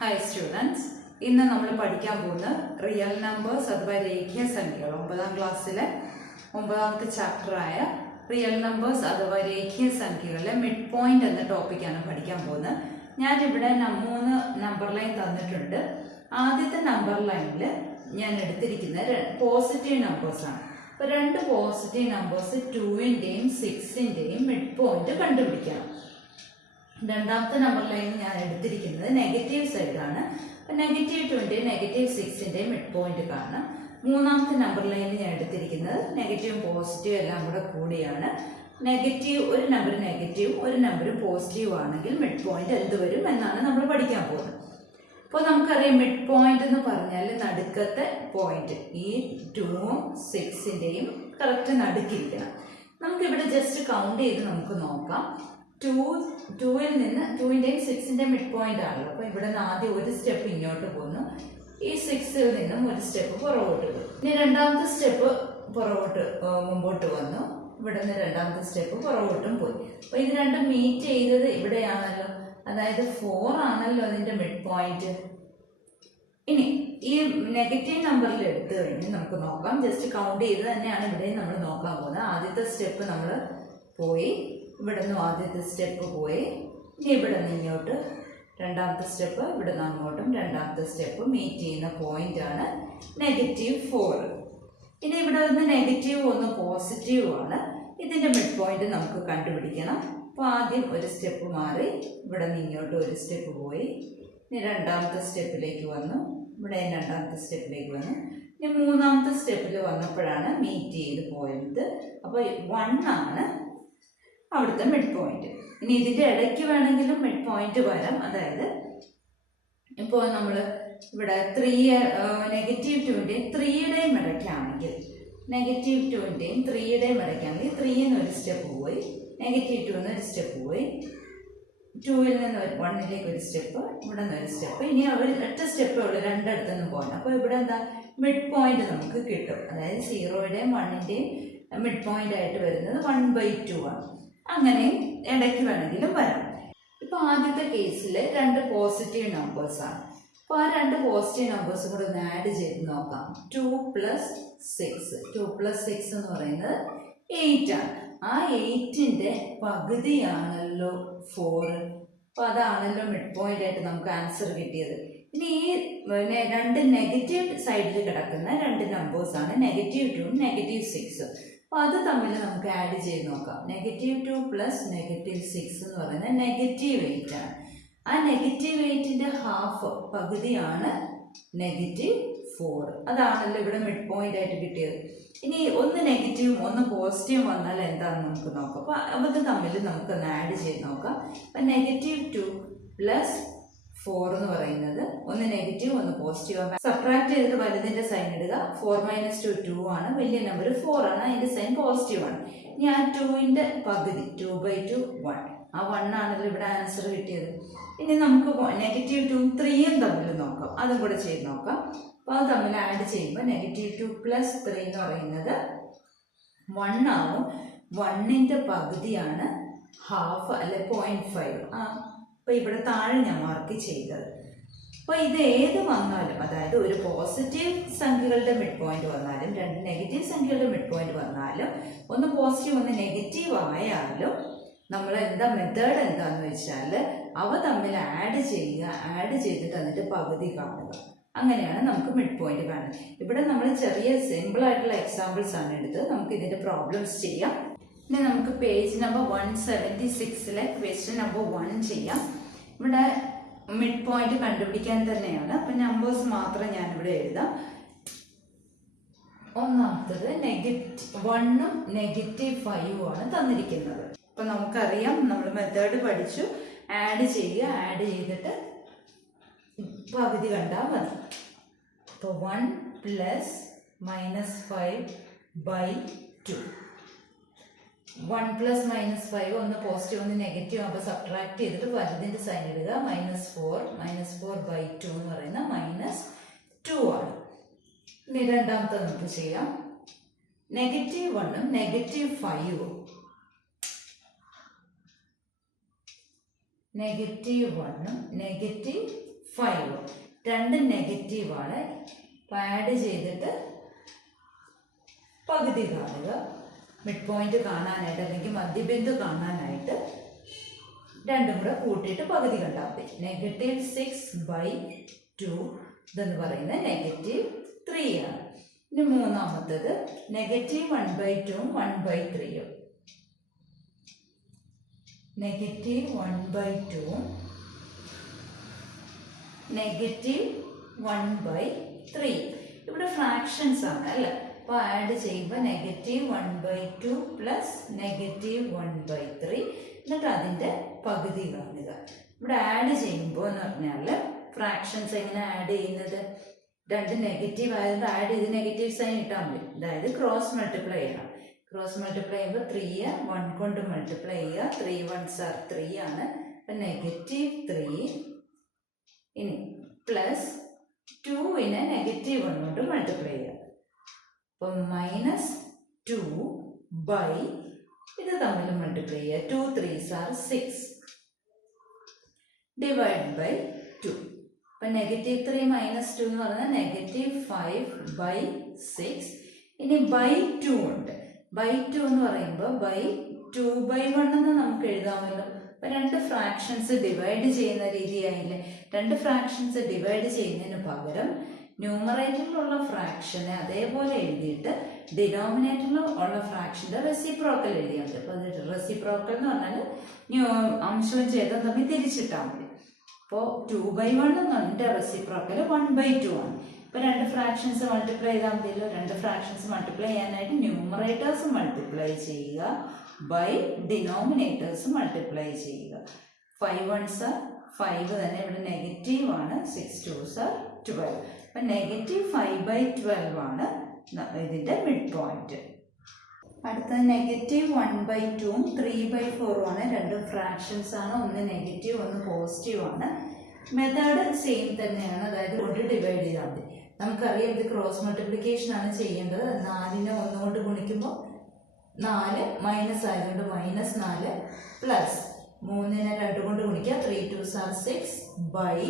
Hi students, ഇന്ന് നമ്മൾ പഠിക്കാൻ പോകുന്ന റിയൽ നമ്പേഴ്സ് അഥവാ രേഖീയ സംഖ്യകൾ 9ാം ക്ലാസ്സിലെ 9ാമത്തെ ചാപ്റ്ററായ റിയൽ നമ്പേഴ്സ് അഥവാ രേഖീയ സംഖ്യകളിലെ മിഡ് പോയിന്റ് എന്ന ടോപ്പിക്കാണ് പഠിക്കാൻ പോകുന്നത്. ഞാനിവിടെ 3 നമ്പർ ലൈൻ തന്നിട്ടുണ്ട്. ആദ്യത്തെ നമ്പർ ലൈനിൽ ഞാൻ എടുത്തിരിക്കുന്നത് പോസിറ്റീവ് നമ്പേഴ്സാണ്. അപ്പോൾ 2 പോസിറ്റീവ് നമ്പേഴ്സ് 2ന്റെയും 6ന്റെയും മിഡ് പോയിന്റ് കണ്ടുപിടിക്കണം. രണ്ടാമത്തെ നമ്പർ ലൈനിൽ ഞാൻ എടുത്തിരിക്കുന്നത് നെഗറ്റീവ് സൈഡാണ്. അപ്പം -2ന്റെയും -6ന്റെയും മിഡ് പോയിന്റ് കാണാം. മൂന്നാമത്തെ നമ്പർ ലൈനിൽ ഞാൻ എടുത്തിരിക്കുന്നത് നെഗറ്റീവും പോസിറ്റീവും എല്ലാം കൂടെ കൂടിയാണ്. ഒരു നമ്പർ നെഗറ്റീവും ഒരു നമ്പർ പോസിറ്റീവ് ആണെങ്കിൽ മിഡ് പോയിന്റ് എന്ത് വരും എന്നാണ് നമ്മൾ പഠിക്കാൻ പോകുന്നത്. അപ്പോൾ നമുക്കറിയാം മിഡ് പോയിന്റ് എന്ന് പറഞ്ഞാൽ നടുക്കത്തെ പോയിന്റ്. ഈ 2ഉം 6ന്റെയും കറക്റ്റ് നടുക്കിരിക്കണം. നമുക്കിവിടെ ജസ്റ്റ് കൗണ്ട് ചെയ്ത് നമുക്ക് നോക്കാം. 2ൽ നിന്ന് 2ന്റെയും 6ന്റെയും മിഡ് പോയിന്റ് ആണല്ലോ. അപ്പോൾ ഇവിടെ നിന്ന് ആദ്യം ഒരു സ്റ്റെപ്പ് ഇങ്ങോട്ട് പോകുന്നു. ഈ 6ൽ നിന്നും ഒരു സ്റ്റെപ്പ് പുറകോട്ട് പോകും. ഇനി രണ്ടാമത്തെ സ്റ്റെപ്പ് മുമ്പോട്ട് വന്നു. ഇവിടെ നിന്ന് രണ്ടാമത്തെ സ്റ്റെപ്പ് പുറകോട്ടും പോയി. അപ്പോൾ ഇത് രണ്ടും മീറ്റ് ചെയ്തത് ഇവിടെയാണല്ലോ. അതായത് 4 ആണല്ലോ അതിന്റെ മിഡ് പോയിന്റ്. ഇനി ഈ നെഗറ്റീവ് നമ്പറിൽ എടുത്തു കഴിഞ്ഞ് നമുക്ക് നോക്കാം. ജസ്റ്റ് കൗണ്ട് ചെയ്ത് തന്നെയാണ് ഇവിടെ നമ്മൾ നോക്കാൻ പോകുന്നത്. ആദ്യത്തെ സ്റ്റെപ്പ് നമ്മൾ പോയി, ഇവിടെ നിന്ന് ആദ്യത്തെ സ്റ്റെപ്പ് പോയി, ഇനി ഇവിടെ നിന്ന് ഇങ്ങോട്ട് രണ്ടാമത്തെ സ്റ്റെപ്പ്, ഇവിടെ നിന്ന് അങ്ങോട്ടും രണ്ടാമത്തെ സ്റ്റെപ്പ് മീറ്റ് ചെയ്യുന്ന പോയിന്റ് ആണ് -4. ഇനി ഇവിടെ ഒന്ന് നെഗറ്റീവ് ഒന്ന് പോസിറ്റീവ് ആണ്. ഇതിന്റെ മിഡ് പോയിന്റ് നമുക്ക് കണ്ടുപിടിക്കണം. അപ്പോൾ ആദ്യം ഒരു സ്റ്റെപ്പ് മാറി ഇവിടെ നിന്ന് ഇങ്ങോട്ട് ഒരു സ്റ്റെപ്പ് പോയി, ഇനി രണ്ടാമത്തെ സ്റ്റെപ്പിലേക്ക് വന്നു, ഇവിടെ രണ്ടാമത്തെ സ്റ്റെപ്പിലേക്ക് വന്നു, ഇനി മൂന്നാമത്തെ സ്റ്റെപ്പിൽ വന്നപ്പോഴാണ് മീറ്റ് ചെയ്ത് പോയത്. അപ്പോൾ 1 ആണ് അവിടുത്തെ മിഡ് പോയിന്റ്. ഇനി ഇതിന്റെ ഇടയ്ക്ക് വേണമെങ്കിലും മിഡ് പോയിന്റ് വരാം. അതായത് ഇപ്പോൾ നമ്മൾ ഇവിടെ -2ന്റെയും 3യുടെയും ഇടയ്ക്കാണെങ്കിൽ, -2ന്റെയും 3യുടെയും ഇടയ്ക്കാണെങ്കിൽ 3ന്ന് ഒരു സ്റ്റെപ്പ് പോയി, -2ന്ന് ഒരു സ്റ്റെപ്പ് പോയി, 2ൽ നിന്ന് 1ലേക്ക് ഒരു സ്റ്റെപ്പ്, ഇവിടെ നിന്ന് ഒരു സ്റ്റെപ്പ്, ഇനി അവർ ഒറ്റ സ്റ്റെപ്പേ ഉള്ളൂ രണ്ടിടത്തുനിന്നും പോകണം. അപ്പോൾ ഇവിടെ എന്താ മിഡ് പോയിന്റ് നമുക്ക് കിട്ടും. അതായത് 0യുടെയും 1ന്റെയും മിഡ് പോയിന്റ് ആയിട്ട് വരുന്നത് 1/2 ആണ്. അങ്ങനെ ഇടയ്ക്ക് വേണമെങ്കിലും വരാം. ഇപ്പൊ ആദ്യത്തെ കേസിൽ 2 പോസിറ്റീവ് നമ്പേഴ്സ് ആണ്. അപ്പൊ ആ 2 പോസിറ്റീവ് നമ്പേഴ്സും കൂടെ ഒന്ന് ആഡ് ചെയ്ത് നോക്കാം. 2 + 6. 2 + 6 എന്ന് പറയുന്നത് 8 ആണ്. ആ 8ന്റെ പകുതിയാണല്ലോ 4. അപ്പൊ അതാണല്ലോ മിഡ് പോയിന്റ് ആയിട്ട് നമുക്ക് ആൻസർ കിട്ടിയത്. ഇനി ഈ 2 നെഗറ്റീവ് സൈഡിൽ കിടക്കുന്ന 2 നമ്പേഴ്സ് ആണ് -2ഉം -6. അപ്പോൾ അത് തമ്മിൽ നമുക്ക് ആഡ് ചെയ്ത് നോക്കാം. -2 + -6 എന്ന് പറയുന്നത് -8 ആണ്. ആ -8ന്റെ ഹാഫ് പകുതിയാണ് -4. അതാണല്ലോ ഇവിടെ മിഡ് പോയിന്റ് ആയിട്ട് കിട്ടിയത്. ഇനി ഒന്ന് നെഗറ്റീവും ഒന്ന് പോസിറ്റീവും വന്നാൽ എന്താണെന്ന് നമുക്ക് നോക്കാം. അപ്പോൾ അത് തമ്മിൽ നമുക്കൊന്ന് ആഡ് ചെയ്ത് നോക്കാം. അപ്പം -2 + 4 എന്ന് പറയുന്നത് ഒന്ന് നെഗറ്റീവ് ഒന്ന് പോസിറ്റീവ് ആണ്. സബ്ട്രാക്ട് ചെയ്തിട്ട് വലുതിന്റെ സൈൻ ഇടുക. 4 - 2 2 ആണ്. വലിയ നമ്പർ 4 ആണ്. അതിന്റെ സൈൻ പോസിറ്റീവ് ആണ്. ഇനി ആ 2ന്റെ പകുതി 2/2 1. ആ 1 ആണല്ലോ ഇവിടെ ആൻസർ കിട്ടിയത്. ഇനി നമുക്ക് -2ഉം 3യും തമ്മിൽ നോക്കാം. അതും കൂടെ ചെയ്ത് നോക്കാം. അപ്പോൾ അത് തമ്മിൽ ആഡ് ചെയ്യുമ്പോൾ -2 + 3 എന്ന് പറയുന്നത് 1 ആവും. 1ന്റെ പകുതിയാണ് ഹാഫ് അല്ലെ 0.5. അപ്പോൾ ഇവിടെ താഴെ ഞാൻ മാർക്ക് ചെയ്തത്. അപ്പോൾ ഇത് ഏത് വന്നാലും, അതായത് ഒരു പോസിറ്റീവ് സംഖ്യകളുടെ മിഡ് പോയിന്റ് വന്നാലും 2 നെഗറ്റീവ് സംഖ്യകളുടെ മിഡ് പോയിന്റ് വന്നാലും, ഒന്ന് പോസിറ്റീവ് ഒന്ന് നെഗറ്റീവ് ആയാലും നമ്മൾ മെത്തേഡ് എന്താന്ന് വെച്ചാൽ അവ തമ്മിൽ ആഡ് ചെയ്യുക. ആഡ് ചെയ്തിട്ട് അതിന്റെ പകുതി കാണുക. അങ്ങനെയാണ് നമുക്ക് മിഡ് പോയിന്റ് കാണുന്നത്. ഇവിടെ നമ്മൾ ചെറിയ സിമ്പിൾ ആയിട്ടുള്ള എക്സാമ്പിൾസ് ആണ് എടുത്തത്. നമുക്ക് ഇതിന്റെ പ്രോബ്ലംസ് ചെയ്യാം. ഇനി നമുക്ക് പേജ് നമ്പർ 176 ക്വസ്റ്റ്യൻ നമ്പർ 1 ചെയ്യാം. ഇവിടെ മിഡ് പോയിന്റ് കണ്ടുപിടിക്കാൻ തന്നെയാണ്. അപ്പം നമ്പേഴ്സ് മാത്രം ഞാനിവിടെ എഴുതാം. ഒന്നാമത്തത് -1ഉം -5ഉം ആണ് തന്നിരിക്കുന്നത്. അപ്പം നമുക്കറിയാം, നമ്മൾ മെത്തേഡ് പഠിച്ചു. ആഡ് ചെയ്യുക. ആഡ് ചെയ്തിട്ട് പകുതി കണ്ടാൽ മതി. അപ്പോൾ 1 + -5/2. 1 + -5 ഒന്ന് പോസിറ്റീവ് ഒന്ന് നെഗറ്റീവ്. അപ്പോൾ സബ്ട്രാക്ട് ചെയ്തിട്ട് വലുതിന്റെ സൈൻ ഇടുക. -4 -4/2 എന്ന് പറയുന്ന -2 ആണ്. ഇനി രണ്ടാമത്തെ നമുക്ക് ചെയ്യാം. -1ഉം -5ഉം -1ഉം 5. രണ്ടും നെഗറ്റീവാണ്. അപ്പോൾ ആഡ് ചെയ്തിട്ട് പകുതി കാണുക. മിഡ് പോയിന്റ് കാണാനായിട്ട് അല്ലെങ്കിൽ മധ്യബിന്ദു കാണാനായിട്ട് രണ്ടും കൂടെ കൂട്ടിയിട്ട് പകുതി കണ്ടാൽ മതി. -6/2 ഇതെന്ന് പറയുന്നത് -3 ആണ്. ഇനി മൂന്നാമത്തത് -1/2 1/3. -1/2 -1/3. ഇവിടെ ഫ്രാക്ഷൻസ് ആണ് അല്ലേ? അപ്പോൾ ആഡ് ചെയ്യുമ്പോൾ -1/2 പ്ലസ് -1/3 എന്നിട്ട് അതിൻ്റെ പകുതി കാണുക. ഇവിടെ ആഡ് ചെയ്യുമ്പോൾ എന്ന് പറഞ്ഞാൽ ഫ്രാക്ഷൻസ് എങ്ങനെ ആഡ് ചെയ്യുന്നത്? രണ്ട് നെഗറ്റീവ് ആയതുകൊണ്ട് ആഡ് ചെയ്ത് നെഗറ്റീവ് സൈൻ ഇട്ടാൽ മതി. അതായത് ക്രോസ് മൾട്ടിപ്ലൈ ചെയ്യണം. ക്രോസ് മൾട്ടിപ്ലൈ ചെയ്യുമ്പോൾ 3 1 കൊണ്ട് മൾട്ടിപ്ലൈ ചെയ്യുക. 3 1s are 3 ആണ്. അപ്പം -3 ഇനി പ്ലസ് 2നെ -1 കൊണ്ട് മൾട്ടിപ്ലൈ ചെയ്യുക. അപ്പം -2 ബൈ ഇത് തമ്മിൽ മൾട്ടിപ്ലൈ ചെയ്യുക. 2 3s are 6 ഡിവൈഡ് ബൈ 2. അപ്പം -3 -2 എന്ന് പറഞ്ഞാൽ -5/6. ഇനി ബൈ 2 ഉണ്ട്. ബൈ 2 എന്ന് പറയുമ്പോൾ ബൈ 2/1 എന്ന് നമുക്ക് എഴുതാമല്ലോ. അപ്പം രണ്ട് ഫ്രാക്ഷൻസ് ഡിവൈഡ് ചെയ്യുന്ന രീതിയായില്ലേ? രണ്ട് ഫ്രാക്ഷൻസ് ഡിവൈഡ് ചെയ്യുന്നതിന് പകരം ന്യൂമറേറ്ററിലുള്ള ഫ്രാക്ഷനെ അതേപോലെ എഴുതിയിട്ട് ഡിനോമിനേറ്ററിൽ ഉള്ള ഫ്രാക്ഷൻ്റെ റെസിപ്രോക്കൽ എഴുതിയാൽ മതി. അപ്പോൾ അത് റെസിപ്രോക്കൽ എന്ന് പറഞ്ഞാൽ അംശവും ഛേദവും തമ്മിൽ തിരിച്ചിട്ടാൽ മതി. അപ്പോൾ 2/1 എന്നുണ്ട് റെസിപ്രോക്കൽ 1/2 ആണ്. ഇപ്പോൾ രണ്ട് ഫ്രാക്ഷൻസ് മൾട്ടിപ്ലൈ ചെയ്താൽ മതിയല്ലോ. രണ്ട് ഫ്രാക്ഷൻസ് മൾട്ടിപ്ലൈ ചെയ്യാനായിട്ട് ന്യൂമറേറ്റേഴ്സ് മൾട്ടിപ്ലൈ ചെയ്യുക ബൈ ഡിനോമിനേറ്റേഴ്സ് മൾട്ടിപ്ലൈ ചെയ്യുക. 5 1s are 5 തന്നെ ഇവിടെ നെഗറ്റീവ് ആണ്. 6 2s are 12. അപ്പം -5/12 ആണ് ഇതിൻ്റെ മിഡ് പോയിന്റ്. അടുത്തത് -1/2 3/4 ആണ്. രണ്ടും ഫ്രാക്ഷൻസ് ആണ്. ഒന്ന് നെഗറ്റീവ് ഒന്ന് പോസിറ്റീവ് ആണ്. മെത്തേഡ് സെയിം തന്നെയാണ്. അതായത് കൊണ്ട് ഡിവൈഡ് ചെയ്താൽ മതി. നമുക്കറിയാം ഇത് ക്രോസ് മൾട്ടിപ്ലിക്കേഷൻ ആണ് ചെയ്യേണ്ടത്. 4നെ 1 കൊണ്ട് ഗുണിക്കുമ്പോൾ 4 മൈനസ് ആയതുകൊണ്ട് -4 പ്ലസ് 3നെ 2 കൊണ്ട് ഗുണിക്കുക. 3 2s are 6 ബൈ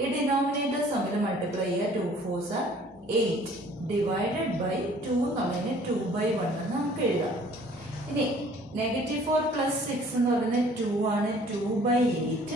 ഈ ഡിനോമിനേറ്റേഴ്സ് തമ്മിൽ മൾട്ടിപ്ലൈ ചെയ്യുക. 2 4s are 8 ഡിവൈഡഡ് ബൈ 2 തമ്മിൽ 2/1 എന്ന് നമുക്ക് എഴുതാം. ഇനി -4 + 6 എന്ന് പറയുന്നത് 2 ആണ്. 2/8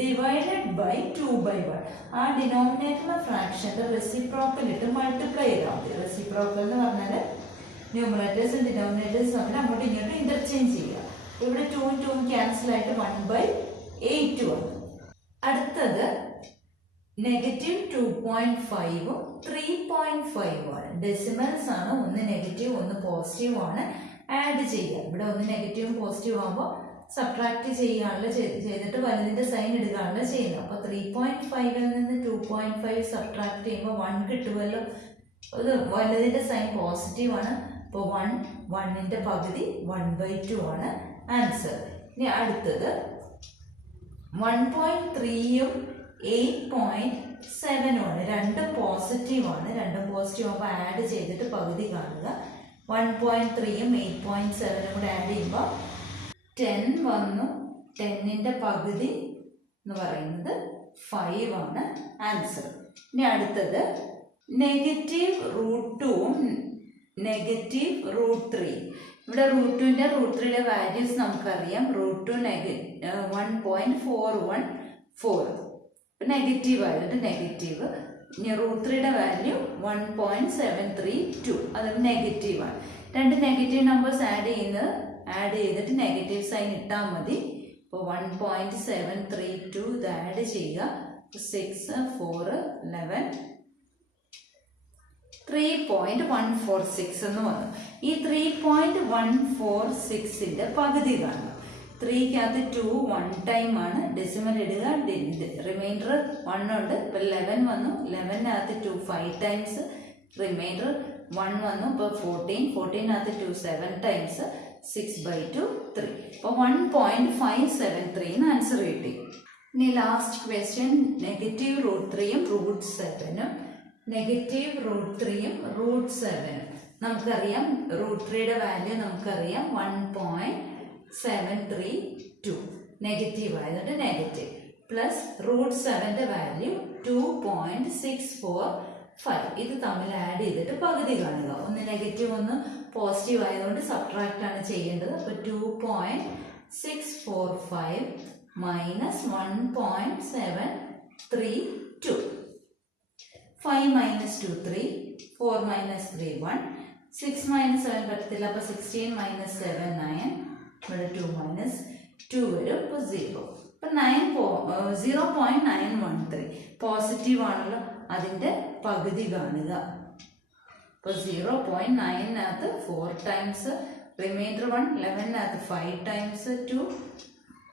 ഡിവൈഡഡ് ബൈ 2/1. ആ ഡിനോമിനേറ്ററിലെ ഫ്രാക്ഷൻ്റെ റെസിപ്രോക്കൽ ഇട്ട് മൾട്ടിപ്ലൈ ചെയ്താൽ മതി. റെസിപ്രോക്കൽ എന്ന് പറഞ്ഞാൽ ന്യൂമറേറ്റേഴ്സും ഡിനോമിനേറ്റേഴ്സും തമ്മിൽ അങ്ങോട്ടും ഇങ്ങോട്ടും ഇന്റർചേഞ്ച് ചെയ്യുക. ഇവിടെ 2 2 ക്യാൻസൽ ആയിട്ട് 1/8 വന്നു. അടുത്തത് -2.5 3.5 ആണ്. ഡെസിമൽസ് ആണ്. ഒന്ന് നെഗറ്റീവ് ഒന്ന് പോസിറ്റീവ് ആണ്. ആഡ് ചെയ്യുക. ഇവിടെ ഒന്ന് നെഗറ്റീവും പോസിറ്റീവ് ആകുമ്പോൾ സബ്ട്രാക്ട് ചെയ്യുകയാണല്ലോ ചെയ്തിട്ട് വലുതിൻ്റെ സൈൻ ഇടുകയാണല്ലോ ചെയ്യുന്നത്. അപ്പോൾ 3.5ൽ നിന്ന് 2.5 സബ്ട്രാക്ട് ചെയ്യുമ്പോൾ 1 കിട്ടുമല്ലോ. അത് വലുതിൻ്റെ സൈൻ പോസിറ്റീവ് ആണ്. അപ്പോൾ 1ന്റെ പകുതി 1/2 ആണ് ആൻസർ. ഇനി അടുത്തത് 1.3യും 8.7 ആണ്. രണ്ടും പോസിറ്റീവ് ആണ്. രണ്ടും പോസിറ്റീവ് ആകുമ്പോൾ ആഡ് ചെയ്തിട്ട് പകുതി കാണുക. 1.3യും 8.7ഉം കൂടെ ആഡ് ചെയ്യുമ്പോൾ 10 വന്നു. 10ന്റെ പകുതി എന്ന് പറയുന്നത് 5 ആണ് ആൻസർ. ഇനി അടുത്തത് -√2ഉം -√3. ഇവിടെ √2ന്റെ √3യുടെ വാല്യൂസ് നമുക്കറിയാം. √2 1.414 നെഗറ്റീവ് ആയതുകൊണ്ട് നെഗറ്റീവ്. ഇനി √3യുടെ വാല്യൂ 1.732 അത് നെഗറ്റീവാണ്. രണ്ട് നെഗറ്റീവ് നമ്പേഴ്സ് ആഡ് ചെയ്തിട്ട് നെഗറ്റീവ് സൈൻ ഇട്ടാൽ മതി. ഇപ്പോൾ 1.732 ഇത് ആഡ് ചെയ്യുക. 6 4 11 3.146 എന്ന് വന്നു. ഈ 3.146ന്റെ പകുതി കാണും. 3ക്കകത്ത് 2 1 ടൈം ആണ്. ഡെസിമൽ ഇടുക. റിമൈൻഡർ 1 ഉണ്ട്. ഇപ്പോൾ 11 വന്നു. 11നകത്ത് 2 5 ടൈംസ്. റിമൈൻഡർ 1 വന്നു. ഇപ്പോൾ 14നകത്ത് 2 7 ടൈംസ്. 6/2 3. അപ്പോൾ 1.573 എന്ന് ആൻസർ കിട്ടി. ഇനി ലാസ്റ്റ് ക്വസ്റ്റ്യൻ -√3യും √7ഉം -√3യും √7ഉം. നമുക്കറിയാം √3യുടെ വാല്യൂ നമുക്കറിയാം 1.732 നെഗറ്റീവ് ആയതുകൊണ്ട് നെഗറ്റീവ്. Plus √7 value 2.645. ഇത് തമ്മിൽ ആഡ് ചെയ്തിട്ട് പകുതി കാണുക. ഒന്ന് നെഗറ്റീവ് ഒന്ന് പോസിറ്റീവ് ആയതുകൊണ്ട് സബ്ട്രാക്ട് ആണ് ചെയ്യേണ്ടത്. അപ്പോൾ 2.645 മൈനസ് 1.732. 5 മൈനസ് 2 3, 4 മൈനസ് 3 1, 6 മൈനസ് 7 പറ്റത്തില്ല. അപ്പോൾ 16 മൈനസ് 7 9, ഇവിടെ 2 മൈനസ് 2 വരും. അപ്പോൾ 0. അപ്പം 0.913 പോസിറ്റീവ് ആണല്ലോ, അതിൻ്റെ പകുതി കാണുക. അപ്പോൾ 0.9-നകത്ത് 4 ടൈംസ്, റിമൈൻഡർ 1, 11-നകത്ത് 5 ടൈംസ് 2,